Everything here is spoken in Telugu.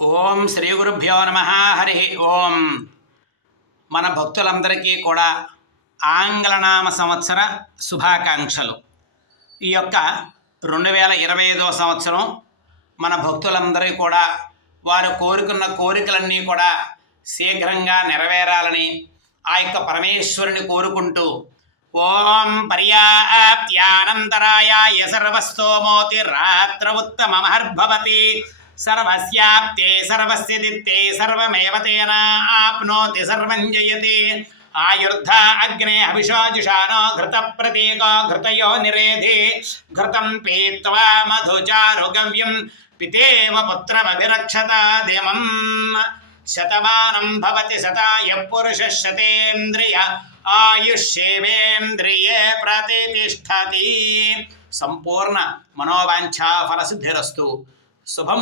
ఓం శ్రీ గురుభ్యో నమ. హరి ఓం. మన భక్తులందరికీ కూడా ఆంగ్లనామ సంవత్సర శుభాకాంక్షలు. ఈ యొక్క 2025వ సంవత్సరం మన భక్తులందరికీ కూడా వారు కోరుకున్న కోరికలన్నీ కూడా శీఘ్రంగా నెరవేరాలని ఆ యొక్క పరమేశ్వరుని కోరుకుంటూ ఓం పర్యాప్త్యానంతరాయాయ సర్వస్తోమోతి రాత్రవుత్తమహర్భవతి సర్వస్యాప్తే సర్వస్య దిత్తే సర్వమేవ తేన ఆప్నోతి సర్వం జయతి ఆయుర్ధ అగ్నే హవిషోజుషానో ఘృత ప్రతీకో ఘృతయో నిరేధి ఘృతం పీత్వా మధుచారు గవ్యం పితేవ పుత్రమభిరక్షత దేమం శతమానం భవతి శతాయ పురుష శతేంద్రియ ఆయుష్యేవేంద్రియే ప్రతిష్టతి. సంపూర్ణ మనోవాంఛా ఫలసిద్ధిరస్తు. శుభం.